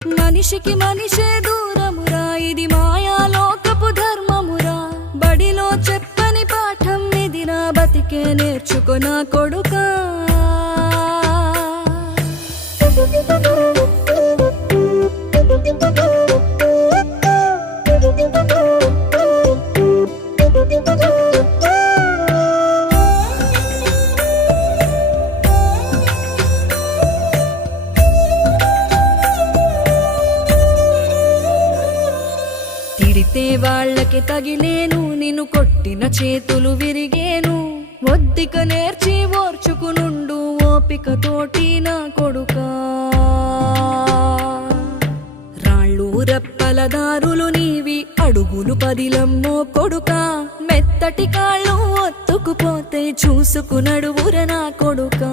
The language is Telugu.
మనిషికి మనిషే దూరమురా, ఇది మాయాలోకపు ధర్మమురా. బడిలో చెప్పని పాఠం ఇదిరా, బతికే నేర్చుకో నా కొడుకా. తిడితే వాళ్ళకి తగిలేను, నిన్ను కొట్టిన చేతులు విరిగేను. ఒద్దిక నేర్చి ఓర్చుకునుండు ఓపికతోటి నా కొడుకా. రాళ్ళు రెప్పల దారులు నీవి, అడుగులు పదిలమ్మో కొడుకా. మెత్తటి కాళ్ళు ఒత్తుకుపోతే చూసుకునడువుర నా కొడుకా.